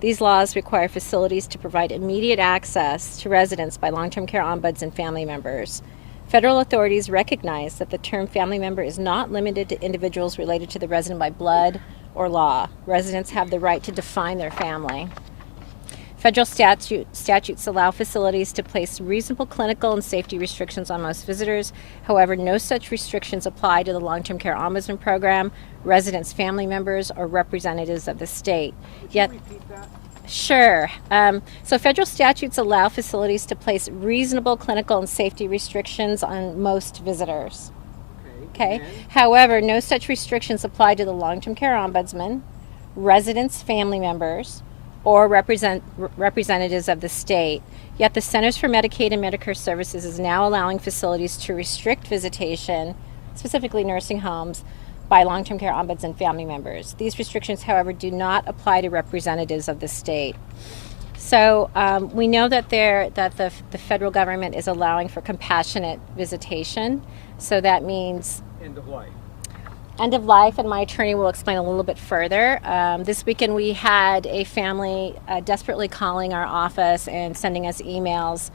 These laws require facilities to provide immediate access to residents by long-term care ombuds and family members. Federal authorities recognize that the term family member is not limited to individuals related to the resident by blood or law. Residents have the right to define their family. Federal statutes allow facilities to place reasonable clinical and safety restrictions on most visitors. However, no such restrictions apply to the long-term care ombudsman program, residents' family members, or representatives of the state. Yet, Repeat that? Sure. So federal statutes allow facilities to place reasonable clinical and safety restrictions on most visitors. Okay. However, no such restrictions apply to the long-term care ombudsman, residents' family members, or representatives of the state. Yet the Centers for Medicaid and Medicare Services is now allowing facilities to restrict visitation, specifically nursing homes, by long-term care ombuds and family members. These restrictions, however, do not apply to representatives of the state. So we know that the federal government is allowing for compassionate visitation. So that means End of life. end of life, and my attorney will explain a little bit further. This weekend we had a family desperately calling our office and sending us emails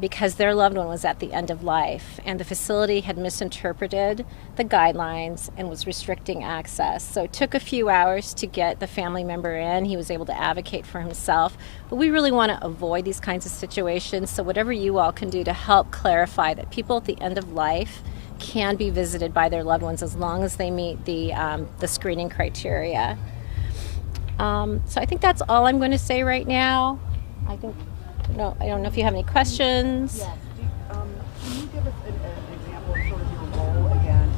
because their loved one was at the end of life, and the facility had misinterpreted the guidelines and was restricting access. So it took a few hours to get the family member in. He was able to advocate for himself, but we really want to avoid these kinds of situations. So whatever you all can do to help clarify that people at the end of life can be visited by their loved ones as long as they meet the screening criteria. So I think that's all I'm going to say right now. I don't know if you have any questions. Yes. Can you give us an example of sort of your role again,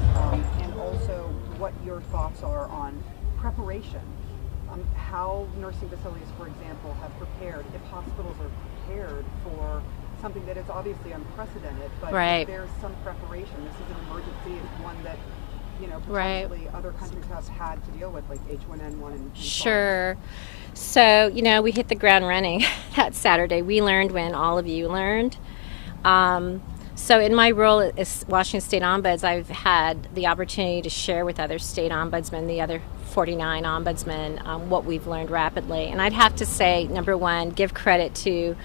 and also what your thoughts are on preparation? How nursing facilities, for example, have prepared, if hospitals are prepared for something that is obviously unprecedented, but Right. if there's some preparation. This is an emergency. It's one that, Right. potentially other countries have had to deal with, like H1N1 and Sure. So, we hit the ground running that Saturday. We learned when all of you learned. So in my role as Washington State Ombuds, I've had the opportunity to share with other state ombudsmen, the other 49 ombudsmen, what we've learned rapidly. And I'd have to say, number one, give credit to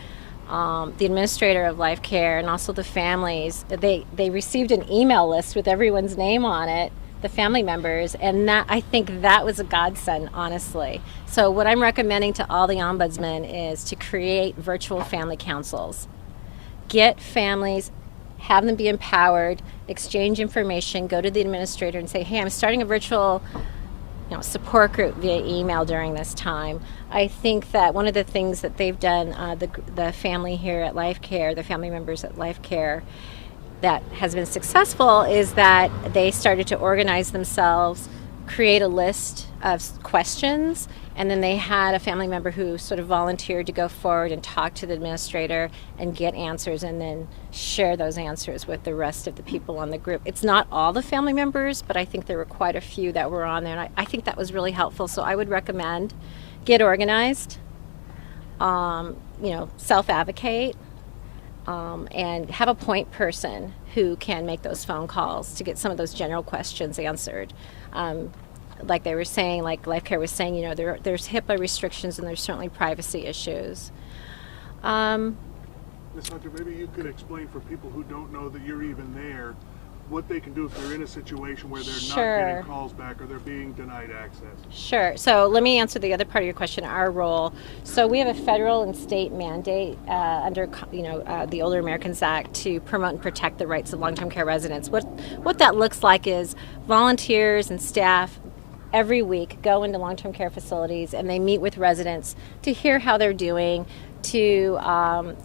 the administrator of Life Care and also the families. They received an email list with everyone's name on it, the family members, and that, I think that was a godsend, honestly. So what I'm recommending to all the ombudsmen is to create virtual family councils. Get families, have them be empowered, exchange information, go to the administrator and say, hey, I'm starting a virtual support group via email during this time. I think that one of the things that they've done, the family here at Life Care, the family members at Life Care, that has been successful is that they started to organize themselves, create a list of questions, and then they had a family member who sort of volunteered to go forward and talk to the administrator and get answers and then share those answers with the rest of the people on the group. It's not all the family members, but I think there were quite a few that were on there, and I think that was really helpful. So I would recommend get organized, self-advocate, and have a point person who can make those phone calls to get some of those general questions answered. Like they were saying, like Life Care was saying, there's HIPAA restrictions and there's certainly privacy issues. Ms. Hunter, maybe you could explain for people who don't know that you're even there, what they can do if they're in a situation where they're not getting calls back or they're being denied access. Sure. So let me answer the other part of your question, our role. So we have a federal and state mandate under the Older Americans Act to promote and protect the rights of long-term care residents. What that looks like is volunteers and staff every week go into long-term care facilities and they meet with residents to hear how they're doing, to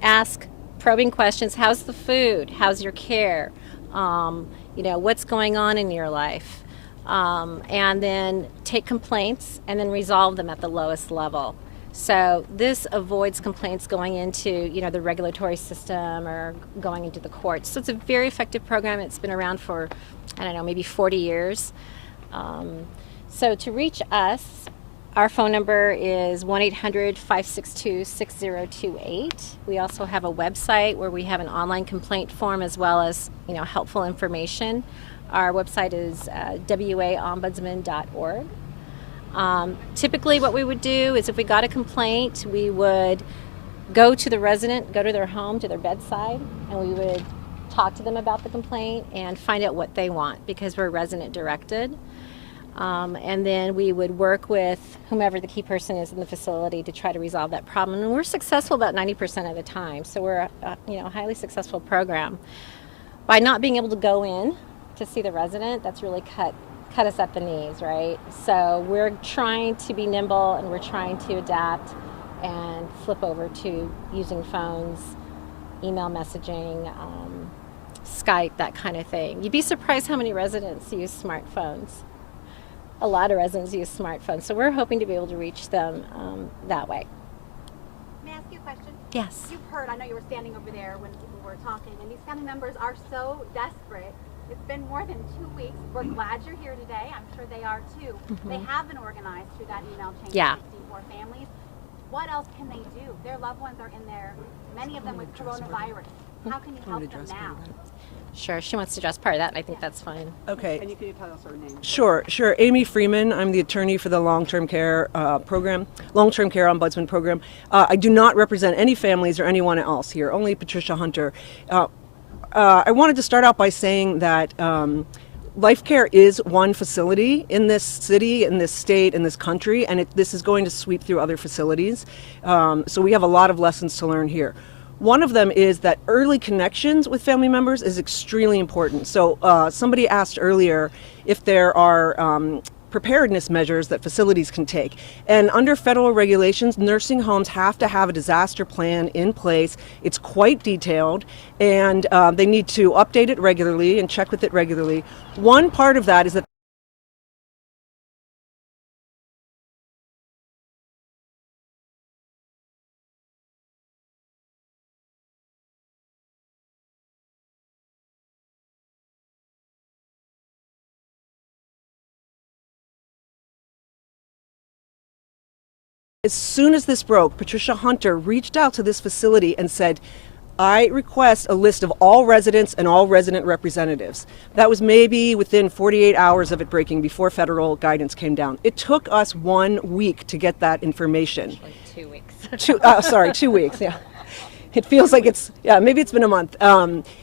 ask probing questions. How's the food? How's your care? What's going on in your life? And then take complaints and then resolve them at the lowest level. So this avoids complaints going into, the regulatory system or going into the courts. So it's a very effective program. It's been around for, maybe 40 years. So to reach us, our phone number is 1-800-562-6028. We also have a website where we have an online complaint form as well as, helpful information. Our website is waombudsman.org. Typically what we would do is if we got a complaint, we would go to the resident, go to their home, to their bedside, and we would talk to them about the complaint and find out what they want because we're resident directed. And then we would work with whomever the key person is in the facility to try to resolve that problem. And we're successful about 90% of the time. So we're a highly successful program. By not being able to go in to see the resident, that's really cut us at the knees, right? So we're trying to be nimble and we're trying to adapt and flip over to using phones, email messaging, Skype, that kind of thing. You'd be surprised how many residents use smartphones. A lot of residents use smartphones, so we're hoping to be able to reach them that way. May I ask you a question? Yes. You've heard, I know you were standing over there when people were talking, and these family members are so desperate. It's been more than 2 weeks. We're glad you're here today. I'm sure they are too. Mm-hmm. They have been organized through that email chain Yeah. of 64 families. What else can they do? Their loved ones are in there, many of them with coronavirus. How can you help them now? Sure, she wants to address part of that, and I think that's fine. Okay. And you can tell us her name. Sure. Amy Freeman. I'm the attorney for the long-term care program, long-term care ombudsman program. I do not represent any families or anyone else here, only Patricia Hunter. I wanted to start out by saying that Life Care is one facility in this city, in this state, in this country, and this is going to sweep through other facilities. So we have a lot of lessons to learn here. One of them is that early connections with family members is extremely important. So somebody asked earlier if there are preparedness measures that facilities can take. And under federal regulations, nursing homes have to have a disaster plan in place. It's quite detailed, and they need to update it regularly and check with it regularly. One part of that is that as soon as this broke, Patricia Hunter reached out to this facility and said, I request a list of all residents and all resident representatives. That was maybe within 48 hours of it breaking before federal guidance came down. It took us 1 week to get that information. Like 2 weeks. 2 weeks, yeah. It feels like maybe it's been a month.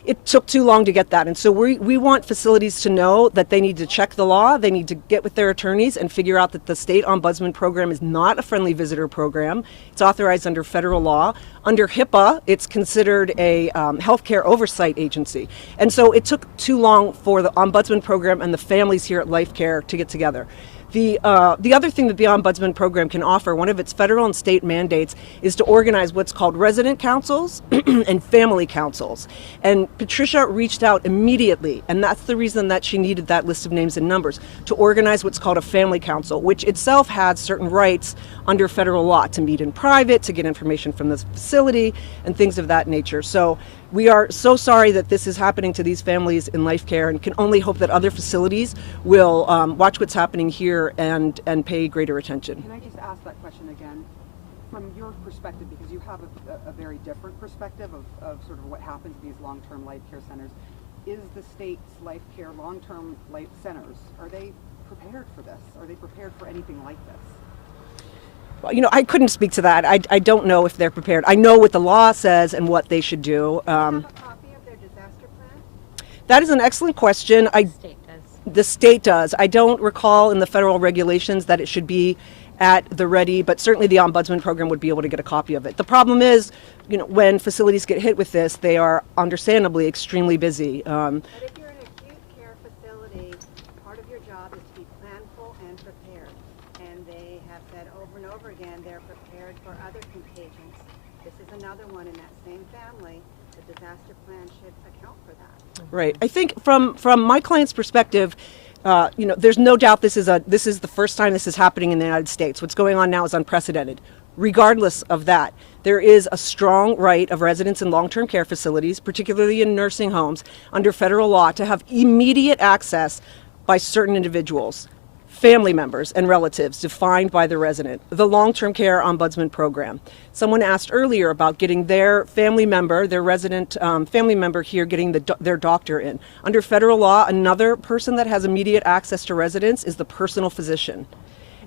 It took too long to get that. And so we want facilities to know that they need to check the law, they need to get with their attorneys and figure out that the state ombudsman program is not a friendly visitor program. It's authorized under federal law. Under HIPAA, it's considered a healthcare oversight agency. And so it took too long for the ombudsman program and the families here at Life Care to get together. The other thing that the Ombudsman program can offer, one of its federal and state mandates, is to organize what's called resident councils and family councils. And Patricia reached out immediately, and that's the reason that she needed that list of names and numbers, to organize what's called a family council, which itself has certain rights under federal law to meet in private, to get information from the facility, and things of that nature. So we are so sorry that this is happening to these families in Life Care, and can only hope that other facilities will watch what's happening here and pay greater attention. Can I just ask that question again? From your perspective, because you have a very different perspective of sort of what happens in these long-term life care centers, is the state's life care long-term life centers, are they prepared for this? Are they prepared for anything like this? I couldn't speak to that. I don't know if they're prepared. I know what the law says and what they should do. Do you have a copy of their disaster plan? That is an excellent question. The state does. I don't recall in the federal regulations that it should be at the ready, but certainly the Ombudsman program would be able to get a copy of it. The problem is, when facilities get hit with this, they are understandably extremely busy. But if you're in an acute care facility, part of your job is to be planful and prepared. And they have said over and over again they're prepared for other contagions. This is another one in that same family. The disaster plan should account for that. Right. I think from my client's perspective, there's no doubt this is the first time this is happening in the United States. What's going on now is unprecedented. Regardless of that, there is a strong right of residents in long-term care facilities, particularly in nursing homes, under federal law, to have immediate access by certain individuals, family members and relatives defined by the resident. The long-term care ombudsman program. Someone asked earlier about getting their family member, their resident family member here, getting their doctor in. Under federal law, another person that has immediate access to residents is the personal physician.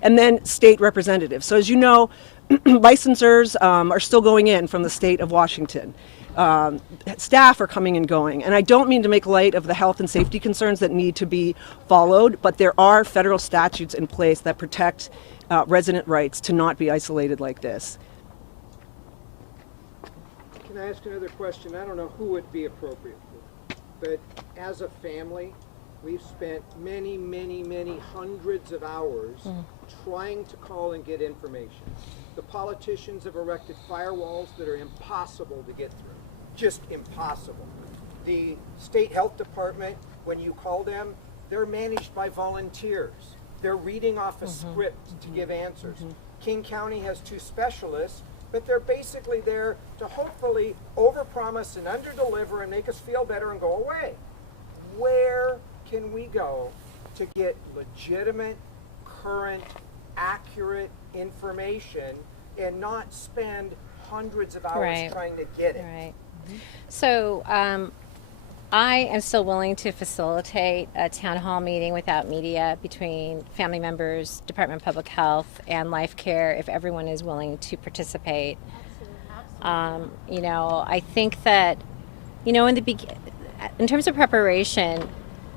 And then state representatives. So as you know, licensors are still going in from the state of Washington. Staff are coming and going. And I don't mean to make light of the health and safety concerns that need to be followed, but there are federal statutes in place that protect resident rights to not be isolated like this. Can I ask another question? I don't know who would be appropriate for, but as a family, we've spent many, many, many hundreds of hours trying to call and get information. The politicians have erected firewalls that are impossible to get through. Just impossible. The state health department, when you call them, they're managed by volunteers. They're reading off a script to give answers. King County has 2 specialists, but they're basically there to hopefully overpromise and underdeliver and make us feel better and go away. Where can we go to get legitimate, current, accurate information and not spend hundreds of hours trying to get it? Right. So I am still willing to facilitate a town hall meeting without media between family members, Department of Public Health, and Life Care if everyone is willing to participate. You know, I think that, you know, in terms of preparation,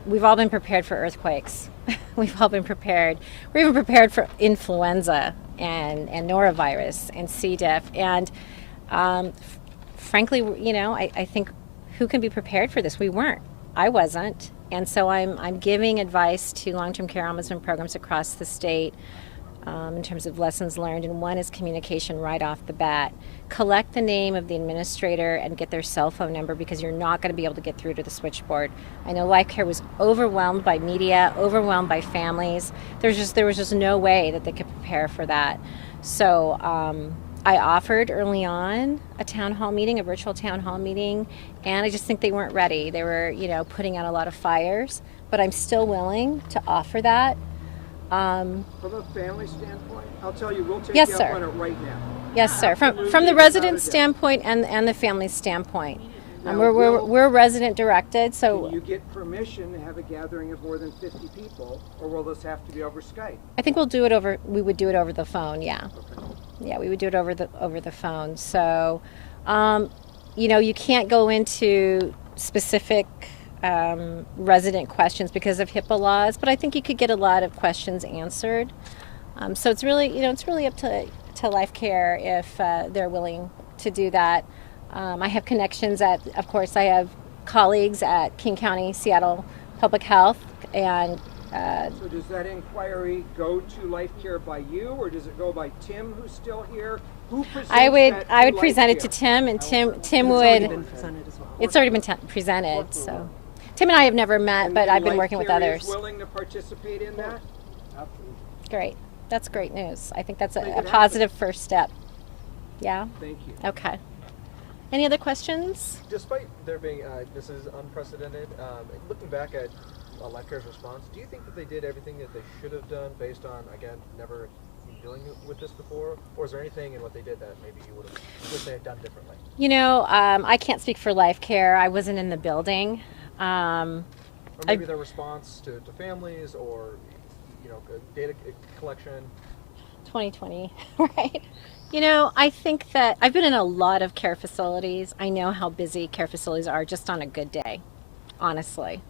we've all been prepared for earthquakes. We've all been prepared. We're even prepared for influenza and norovirus and C. diff. And frankly, you know, I think who can be prepared for this? We weren't. I wasn't. And so I'm giving advice to long-term care ombudsman programs across the state in terms of lessons learned. And one is communication right off the bat. Collect the name of the administrator and get their cell phone number, because you're not going to be able to get through to the switchboard. I know Life Care was overwhelmed by media, overwhelmed by families. There was just no way that they could prepare for that. So I offered early on a town hall meeting, a virtual town hall meeting, and I just think they weren't ready. They were, you know, putting out a lot of fires, but I'm still willing to offer that. From a family standpoint, I'll tell you, we'll take Yes, you sir. up on it right now. Yes, sir. From the resident standpoint and the family standpoint. Now, We're resident directed, so Can you get permission to have a gathering of more than 50 people, or will this have to be over Skype? I think we would do it over the phone, yeah. Okay. Yeah, we would do it over the phone. So, you know, you can't go into specific resident questions because of HIPAA laws, but I think you could get a lot of questions answered. So it's really, you know, it's really up to Life Care if they're willing to do that. I have connections of course, I have colleagues at King County, Seattle Public Health, and So does that inquiry go to Life Care by you, or does it go by Tim, who's still here? Who presents I would that to Life present it Care? to Tim, and Tim It's already would. been presented as well. It's already been presented. So Tim and I have never met, but I've been Life working with Care others. Is willing to participate in that? Great. That's great news. I think that's Make a it happen. positive first step. Yeah? Thank you. Okay. Any other questions? Despite there being, this is unprecedented, looking back at Life Care's response, do you think that they did everything that they should have done based on, again, never dealing with this before? Or is there anything in what they did that maybe you would have wish they had done differently? You know, I can't speak for Life Care. I wasn't in the building. Or maybe their response to families, or, you know, data collection? 2020, right? You know, I think that I've been in a lot of care facilities. I know how busy care facilities are just on a good day, honestly.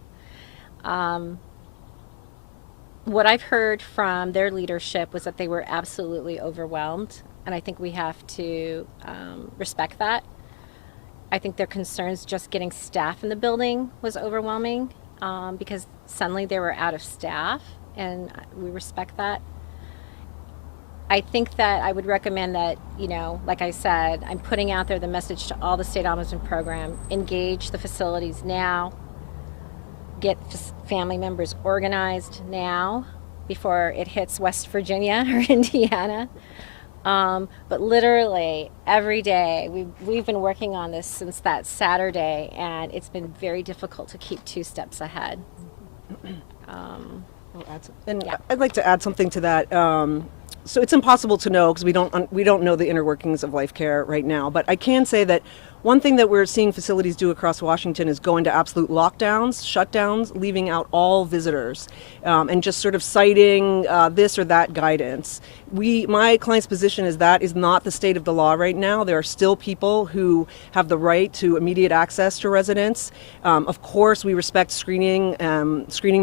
What I've heard from their leadership was that they were absolutely overwhelmed, and I think we have to respect that. I think their concerns just getting staff in the building was overwhelming because suddenly they were out of staff, and we respect that. I think that I would recommend that, you know, like I said, I'm putting out there the message to all the state ombudsman program: engage the facilities now, get family members organized now before it hits West Virginia or Indiana. But literally every day, we've been working on this since that Saturday, and it's been very difficult to keep 2 steps ahead. And I'd like to add something to that. So it's impossible to know because we don't know the inner workings of Life Care right now. But I can say that one thing that we're seeing facilities do across Washington is go into absolute lockdowns, shutdowns, leaving out all visitors, and just sort of citing this or that guidance. My client's position is that is not the state of the law right now. There are still people who have the right to immediate access to residents. Of course, we respect screening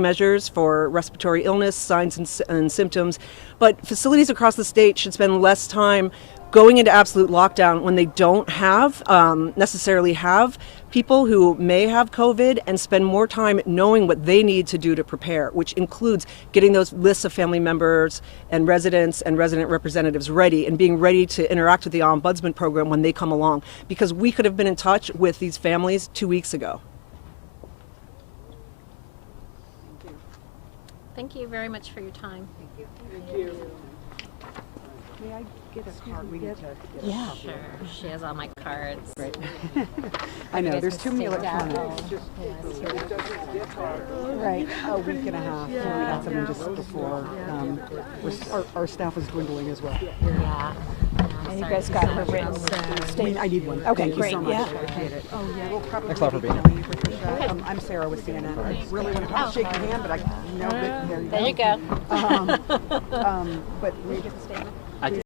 measures for respiratory illness, signs and symptoms, but facilities across the state should spend less time going into absolute lockdown when they don't necessarily have people who may have COVID, and spend more time knowing what they need to do to prepare, which includes getting those lists of family members and residents and resident representatives ready, and being ready to interact with the Ombudsman program when they come along, because we could have been in touch with these families 2 weeks ago. Thank you very much for your time. Thank you. May I get a card? We need to get Yeah, sure. She has all my cards. Great. I know, there's too many electronics. Right, a week and a half. So we got something just before. Our staff is dwindling as well. Yeah. And you guys got her written statement. I need one. Okay, Thank great. you so much. Yeah. Appreciate it. Oh yeah, we'll probably Thanks a lot for be being emailing you, Patricia. I'm Sarah with CNN. I really want to shake your hand, but I know that There you go. but we get the statement.